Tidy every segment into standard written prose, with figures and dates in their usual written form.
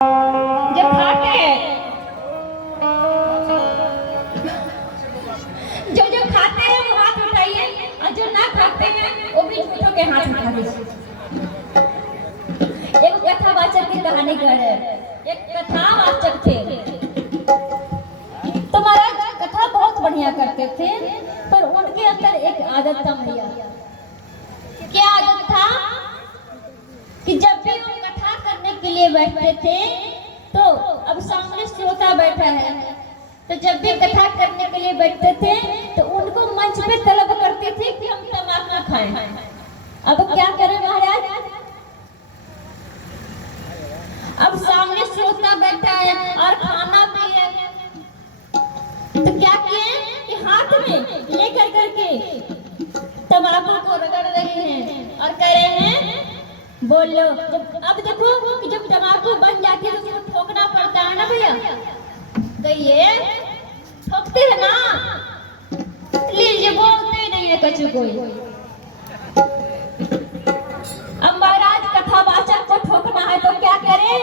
जो खाते हैं जो खाते हैं वो हाथ उठाइए और जो ना खाते हैं वो भी झूठों के हाथ उठा दीजिए। एक कथावाचक की कहानी कह रहे हैं। एक कथावाचक थे तो महाराज कथा बहुत बढ़िया करते थे, पर उनके अंदर एक आदत कम लिया। क्या आदत था कि जब भी वो कथा करने के लिए बैठते थे तो अब सामने श्रोता बैठा है, तो जब भी कथा करने के लिए बैठते थे तो उनको मंच पे तलब करते थे कि हम तमाकू खाएं। अब क्या करें महाराज, अब सामने श्रोता बैठा है और खाना भी है, तो क्या किए कि हाथ में लेकर करके तमाकू को रगड़ रहे हैं और कह रहे हैं बोलो। अब देखो कि जब तमाकू बन जाती है तो उसको ठोकना पड़ता है ना भैया, कहिए ठोकते हैं ना, लीजिए बोलते नहीं है कछु कोई। अब महाराज कथावाचक को ठोकना है तो क्या करें,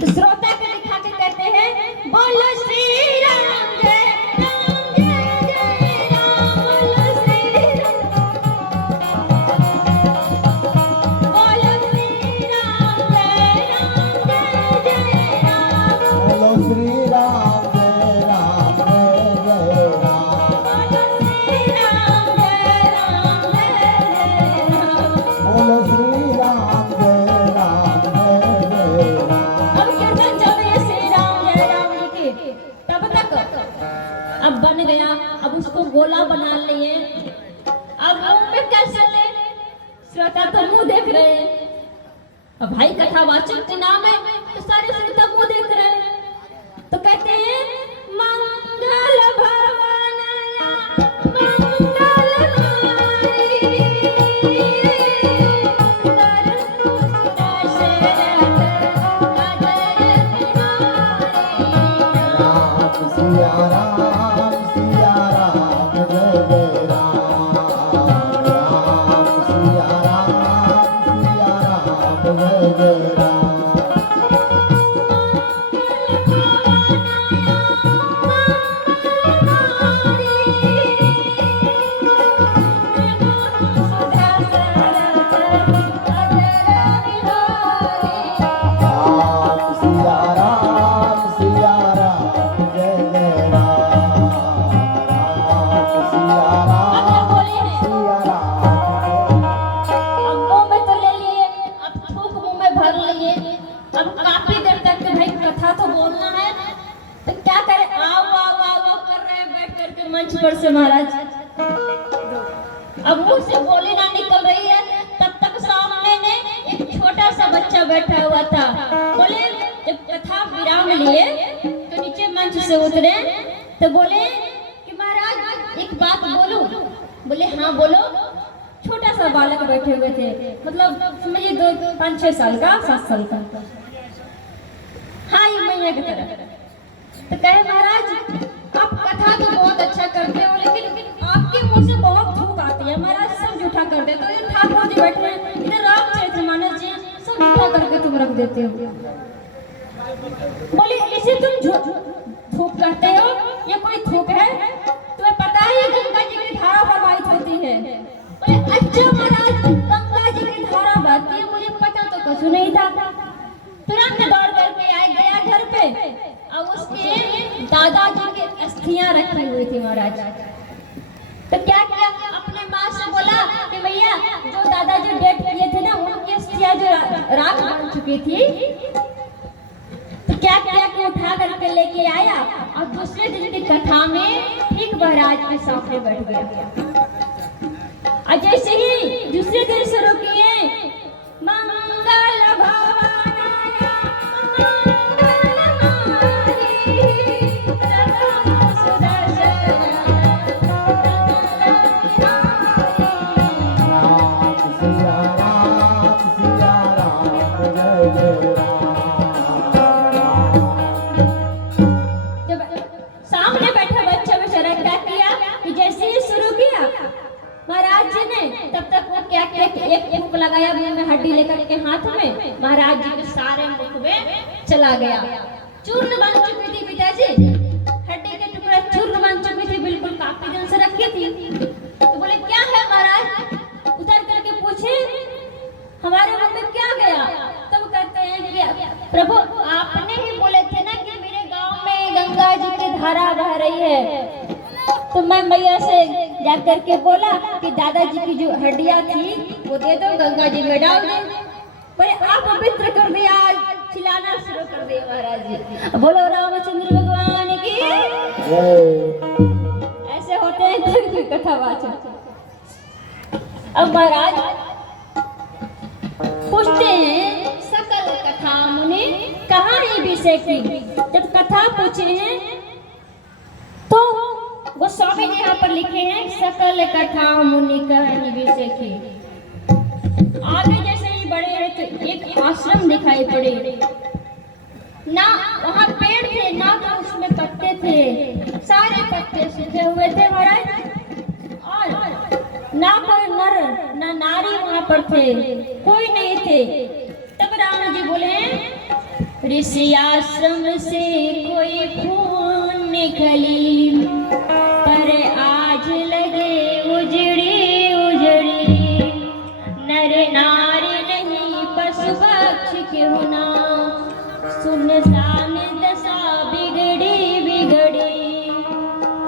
तो श्रोता के दिखा के कहते हैं बोलो श्री राम जय राम जय जय राम, बोलो श्री राम जय राम जय जय राम, बोलो श्री राम जय राम जय जय राम, बोलो श्री राम जय राम जय जय राम। बोलो श्री राम जय राम जय जय राम। अब कीर्तन चल रही है श्री राम जय राम जी की, तब तक अब बन गया। अब उसको गोला बना लिए, अब मुंह पे कैसे ले, श्रोता तो मुंह देख रहे हैं। अब भाई कथावाचक के नाम है तो सारे श्रोता मुंह देख रहे हैं, तो कहते हैं मंगल भवनया मंगलहारी तरतु दशरथ अजर बिहारी। राम सिया राम जय जय राम, राम सिया राम जय जय राम। राम सिया राम जय जय राम, राम सिया राम अब मुंह में तो ले लिए, अब थूक मुंह में भर लिए। अब काफी देर तक के भाई कथा तो बोलना है, तो क्या करें, आओ आओ आओ आओ कर रहे हैं बैठ करके मंच पर से महाराज। अब मुंह से बोली ना निकल रही है, तब तक सामने ने एक छोटा सा बच्चा बैठा हुआ था। बोले जब कथा विराम लिए तो नीचे मंच से उतरे तो बोले कि महाराज एक बात बोलूं। बोले हाँ बोलो। छोटा सा बालक बैठे हुए थे, मतलब समझिए 5-6 साल का, 7 साल का, हाँ ये मैया की तरह। तो कहे महाराज आप कथा तो बहुत अच्छा करते हो, लेकिन आपके मुंह से बहुत धूप आती है, महाराज सब झूठा कर देते हो। ये ठाकुर जी बैठे हैं, इधर रामचरितमानस जी, सब झूठा करके तुम रख देते हो। बोले इसे तुम धूप कहते हो, ये कोई धूप है? तुम्हें पता है गंगा जी की धारा प्रवाहित होती है। बोले अच्छा महाराज गंगा जी की धारा बहती है, मुझे पता तो कुछ नहीं था। तुरंत दौड़ करके आए, गया घर पे और उसके दादाजी की अस्थियां रखी हुई थी महाराज। तो क्या किया, अपने माँ से बोला कि भैया जो दादाजी डेथ किए थे ना, उनकी अस्थियां जो राख बन चुकी थी, तो क्या किया कि उठा करके लेके आया और दूसरे दिन की कथा में ठीक महाराज के सामने बैठ गया। और जैसे ही दूसरे दिन शुरू किए मंगल भवनया मंगलहारी तरतु दशरथ राम सिया राम जय जय राम। जब सामने बैठा बच्चा बेचारा क्या किया कि जैसे ही शुरू किया महाराज जी ने, तब तक वो क्या किया कि एक चला गया। चूर्ण बन चुकी थी पिताजी, हड्डी के टुकड़ा चूर्ण बन चुकी थी, बिल्कुल काफी दिन से रखी थी। तो बोले क्या है महाराज, उतर करके पूछे हमारे मुंह में क्या गया। तब कहते हैं कि प्रभु आपने ही बोले थे ना कि मेरे गांव में गंगा जी की धारा बह रही है, तो मैं मैया से जाकर के बोला कि दादाजी की जो हड्डियां थी वो दे दो, गंगा जी में डाल दो। बोले आप पवित्र कर दिया, खिलाना शुरू कर दिया महाराज जी। बोलो रामचंद्र भगवान की। ऐसे होते हैं कोई कथावाचक। अब महाराज पूछते हैं सकल कथा मुनि कहानी विषय की। जब कथा पूछे हैं तो गोस्वामी जी यहाँ पर लिखे हैं सकल कथा मुनि कहानी विषय की। आगे जैसे ही बढ़े तो एक आश्रम दिखाई पड़े, ना वहाँ पेड़ थे ना तो उसमें पत्ते थे, सारे पत्ते सूखे हुए थे महाराज, और ना कोई नर ना नारी वहाँ पर थे, कोई नहीं थे। तब राम जी बोले ऋषि आश्रम से कोई खून निकली, पर आज लगे उजड़ी उजड़ी, नर नारी नहीं पशु पक्षी क्यों ना, सुनसान दशा बिगड़ी बिगड़ी,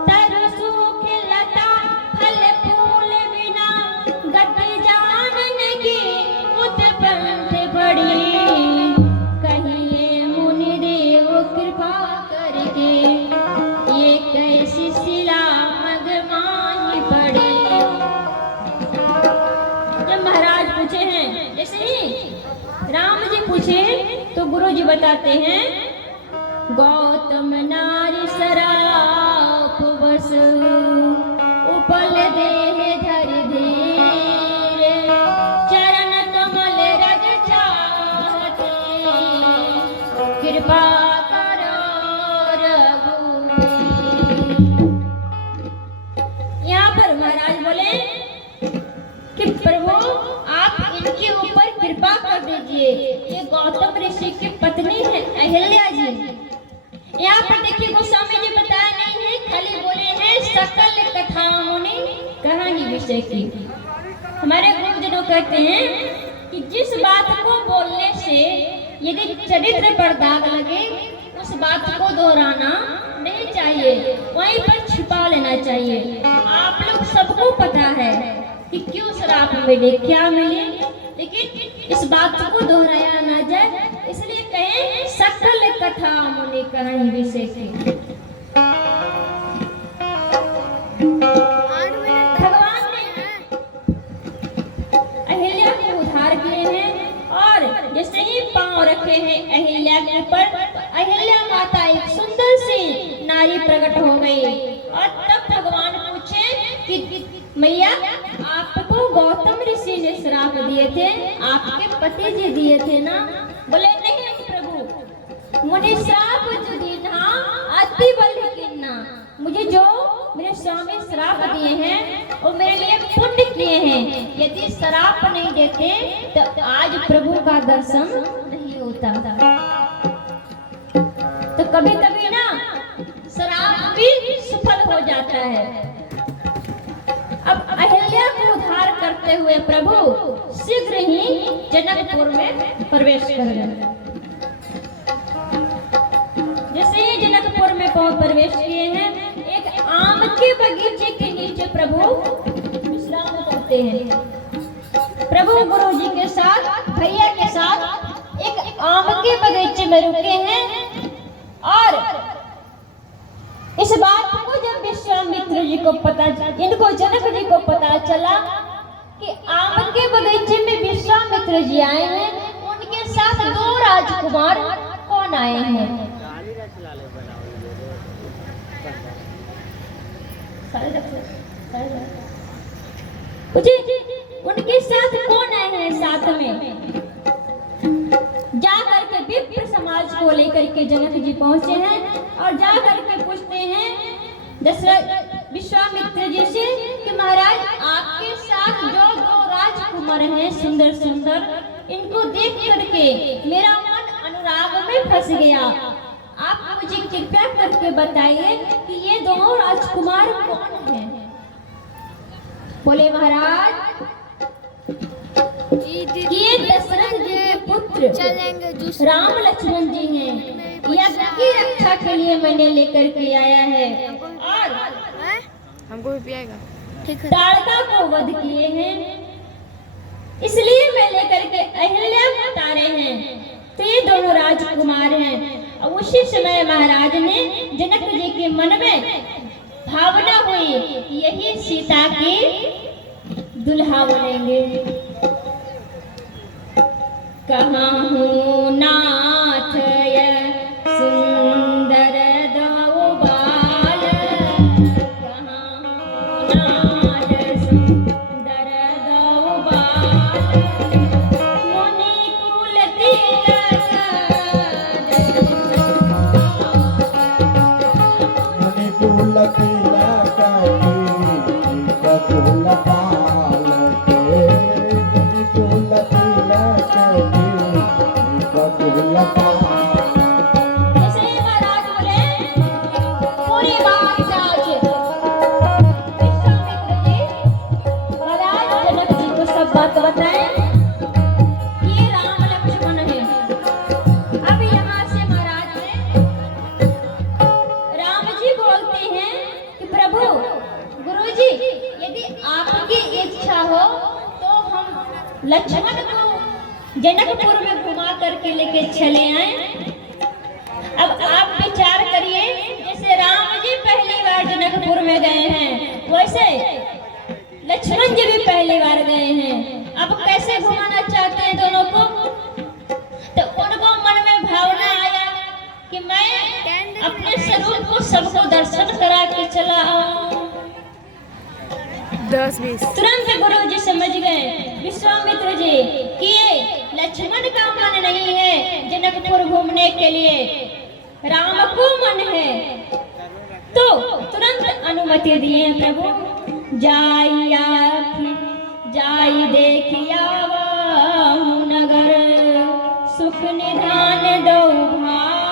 तर सूख लता फल फूल बिना, गति जानने की उत्पन्न पड़ी, कहिए मुनि देव कृपा करके, ये कैसी शिला मगमाही पड़ी। जब महाराज पूछे हैं, जैसे ही राम जी पूछे तो गुरु जी बताते हैं गौतम नारी सराप बस, उपल देह धर धीरे, चरण कमल रज चाहते, कृपा करो रघुवीर। यहाँ पर महाराज बोले कि प्रभु आप इनके ऊपर कृपा कर दीजिए, ये गौतम ऋषि की पत्नी है अहिल्या जी। यहाँ पर देखिए गोस्वामी जी बताया नहीं है, खाली बोले हैं सकल कथा मुनि कहानी विषय की। हमारे गुरुजनों कहते हैं कि जिस बात को बोलने से यदि चरित्र पर दाग लगे उस बात को दोहराना नहीं चाहिए, वहीं पर छिपा लेना चाहिए। आप लोग सबको पता है कि क्यों शराब मिले क्या मिले, लेकिन इस बात को दोहराया ना जाए, इसलिए कहें सकल कथा मुनि कहानी विषय की। भगवान ने अहिल्या को उद्धार किए हैं, और जैसे ही पांव रखे हैं अहिल्या के ऊपर, अहिल्या माता एक सुंदर सी नारी प्रकट हो गई। और तब भगवान पूछे कि मैया आपको गौतम ऋषि ने श्राप दिए थे, आपके पति जी दिए थे ना। बोले नहीं प्रभु, मुझे श्राप जो दीना अति बल कीना, मुझे जो मेरे स्वामी श्राप दिए हैं और मेरे लिए पुण्य किए हैं, यदि श्राप नहीं देते तो आज प्रभु का दर्शन नहीं होता। तो कभी कभी ना श्राप भी सफल हो जाता है। अब अहिल्या को उद्धार करते हुए प्रभु शीघ्र ही जनकपुर में प्रवेश कर गए। जैसे ही जनकपुर में प्रवेश किए हैं, एक आम के बगीचे के नीचे प्रभु विश्राम करते हैं। प्रभु गुरु जी के साथ भैया के साथ एक आम के बगीचे में रुके हैं, और इस बात को जब विश्वामित्र जी को पता, इनको जनक जी को पता चला कि आम के बगीचे में विश्वामित्र जी आए हैं, उनके साथ 2 राजकुमार कौन आए हैं। उनके साथ कौन आए हैं साथ में। जा करके विप्र समाज को लेकर के जनक जी पहुंचे हैं, और जा करके पूछते हैं दशरथ विश्वामित्र जी से कि महाराज आपके साथ जो 2 राजकुमार हैं सुंदर सुंदर, इनको देख करके मेरा मन राग में फंस गया। आप मुझे कृपया करके बताइए कि ये दोनों राजकुमार कौन हैं? बोले महाराज ये दशरथ जी के पुत्र राम लक्ष्मण जी हैं। यज्ञ की रक्षा के लिए मैंने लेकर के आया है और हमको भी पिएगा। ताड़का को वध किए हैं, इसलिए मैं लेकर के अहिल्या उतारे हैं। तो ये दोनों राजकुमार हैं। और उसी समय महाराज ने जनक जी के मन में भावना हुई कि यही सीता की दुल्हा बनेंगे। कहाँ हूँ नाथ यह सुंदर दो बाल, कहाँ हूँ नाथ सुंदर दो बाल, मुनि कुल तिलक मणिकुल तिलक बकुल पाल के, मणिकुल तिलक बकुल पाल। इसलिए महाराज बोले पूरी बात जांच। विश्वामित्र जी महाराज जनक जी को सब बात बताएं। ये राम लक्ष्मण है। अब यहाँ से महाराज ने राम जी बोलते हैं कि प्रभु गुरुजी यदि आपकी इच्छा हो तो हम लक्ष्मण को जनकपुर में घुमा करके लेके चले आए। अब आप विचार करिए, जैसे राम जी पहली बार जनकपुर में गए हैं वैसे लक्ष्मण जी भी पहली बार गए हैं। अब कैसे घुमाना चाहते हैं दोनों को? तो उनको मन में भावना आया कि मैं अपने स्वरूप को सबको दर्शन करा के चला आऊं। 10-20 तुरंत गुरु जी समझ गए विश्वामित्र जी कि ये लक्ष्मण का मन नहीं है जनकपुर घूमने के लिए, राम को मन है। तो तुरंत अनुमति दिए प्रभु। जाई देखिया नगर सुख निधान दो भाई।